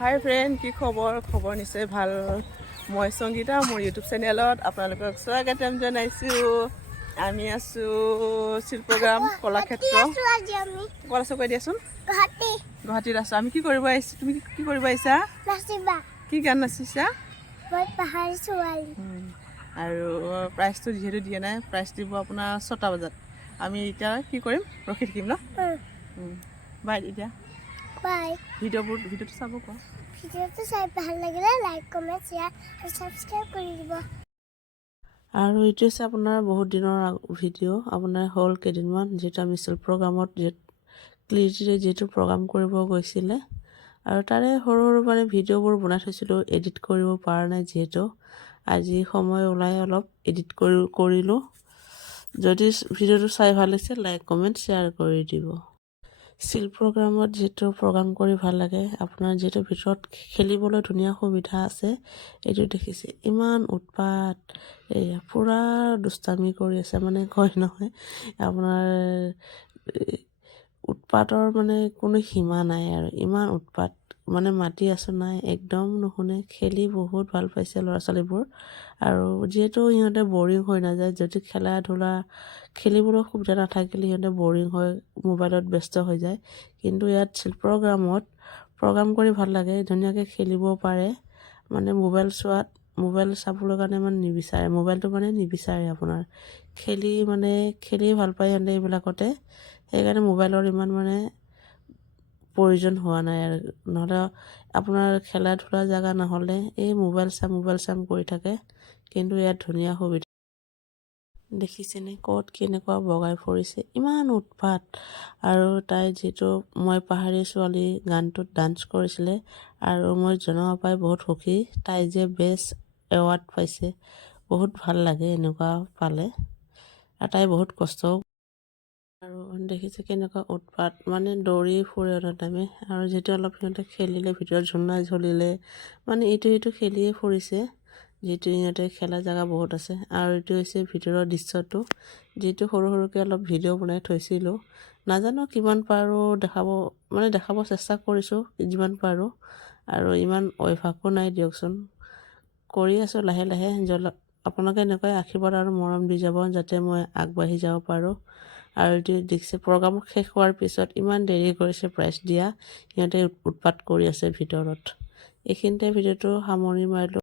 হাই friend, কি খবৰ? খবৰ নিশ্চয় ভাল। মই সংগীতা, মোৰ ইউটিউব চেনেলত আপোনালোকক স্বাগতম জনাইছোঁ। আমি আছোঁ শিল্পগ্ৰাম কলাক্ষেত্ৰ। ক'ত আছোঁ কৈ দিয়াচোন। গুৱাহাটীত আছোঁ। আমি কি কৰিব আহিছোঁ? তুমি কি কৰিব আহিছা? কি গান নাচিছা? আৰু প্ৰাইজটো যিহেতু দিয়া নাই, প্ৰাইজ দিব আপোনাৰ 6টা বজাত। আমি এতিয়া কি কৰিম? ৰখি থাকিম ন? বাই এতিয়া। ভিডিঅ'টো চাব কোৱা। ভিডিঅ'টো চাই ভাল লাগিলে লাইক কমেণ্ট শ্বেয়াৰ আৰু ছাবস্ক্ৰাইব কৰি দিব। আৰু এইটো হৈছে আপোনাৰ বহুত দিনৰ ভিডিঅ'। আপোনাৰ হ'ল কেইদিনমান, যিহেতু আমি প্ৰগ্ৰামত ক্লিয়াৰিটিৰে যিহেতু প্ৰগ্ৰাম কৰিব গৈছিলে, আৰু তাৰে সৰু সৰু মানে ভিডিঅ'বোৰ বনাই থৈছিলোঁ, এডিট কৰিব পৰা নাই যিহেতু। আজি সময় ওলাই অলপ এডিট কৰিলোঁ। যদি ভিডিঅ'টো চাই ভাল লাগিছে লাইক কমেণ্ট শ্বেয়াৰ কৰি দিব। প্ৰগ্ৰামত যিহেতু প্ৰগ্ৰাম কৰি ভাল লাগে, আপোনাৰ যিহেতু ভিতৰত খেলিবলৈ ধুনীয়া সুবিধা আছে। এইটো দেখিছে ইমান উৎপাত, এয়া পূৰা দুষ্টামি কৰি আছে, মানে কয় নহয় আপোনাৰ উৎপাতৰ মানে কোনো সীমা নাই আৰু ইমান উৎপাত। মানে মাতি আছোঁ নাই, একদম নুশুনে। খেলি বহুত ভাল পাইছে ল'ৰা ছোৱালীবোৰ। আৰু যিহেতু সিহঁতে বৰিং হৈ নাযায়, যদি খেলা ধূলা খেলিবলৈ সুবিধা নাথাকিলে সিহঁতে বৰিং হৈ মোবাইলত ব্যস্ত হৈ যায়। কিন্তু ইয়াত প্ৰগ্ৰাম কৰি ভাল লাগে, ধুনীয়াকৈ খেলিব পাৰে। মানে মোবাইল চাবলৈ কাৰণে মানে নিবিচাৰে, মোবাইলটো মানে নিবিচাৰে আপোনাৰ। খেলি ভাল পায় সিহঁতে এইবিলাকতে। সেইকাৰণে মোবাইলৰ ইমান মানে প্ৰয়োজন হোৱা নাই আৰু। নহ'লে আপোনাৰ খেলা ধূলা জেগা নহ'লে এই মোবাইল চাম কৰি থাকে। কিন্তু ইয়াত ধুনীয়া সুবিধা দেখিছেনে, ক'ত কেনেকুৱা বগাই ফুৰিছে, ইমান উৎপাত। আৰু তাই যিটো মই পাহাৰী ছোৱালী গানটোত ডান্স কৰিছিলে, আৰু মই জনাব পাই বহুত সুখী। তাই যে বেষ্ট এৱাৰ্ড পাইছে, বহুত ভাল লাগে এনেকুৱা পালে। আৰু তাই বহুত কষ্টও। আৰু দেখিছে কেনেকুৱা উৎপাত, মানে দৌৰি ফুৰে টাইমে। আৰু যিহেতু অলপ সিহঁতে খেলিলে, ভিতৰত ঝুলিলে, মানে ইটো খেলিয়ে ফুৰিছে। যিটো সিহঁতে খেলা জেগা বহুত আছে। আৰু এইটো হৈছে ভিতৰৰ দৃশ্যটো, যিটো সৰু সৰুকৈ অলপ ভিডিঅ' বনাই থৈছিলোঁ। নাজানো কিমান পাৰোঁ দেখাব চেষ্টা কৰিছোঁ যিমান পাৰোঁ। আৰু ইমান অভ্যাসো নাই দিয়কচোন, কৰি আছোঁ লাহে লাহে। আপোনালোকে এনেকৈ আশীৰ্বাদ আৰু মৰম দি যাব, যাতে মই আগবাঢ়ি যাব পাৰোঁ। আৰু এইটো দেখিছে প্ৰগ্ৰাম শেষ হোৱাৰ পিছত ইমান দেৰি কৰিছে প্ৰাইজ দিয়া, সিহঁতে উৎপাত কৰি আছে ভিতৰত। এইখিনিতে ভিডিঅ'টো সামৰণি মাৰিলোঁ।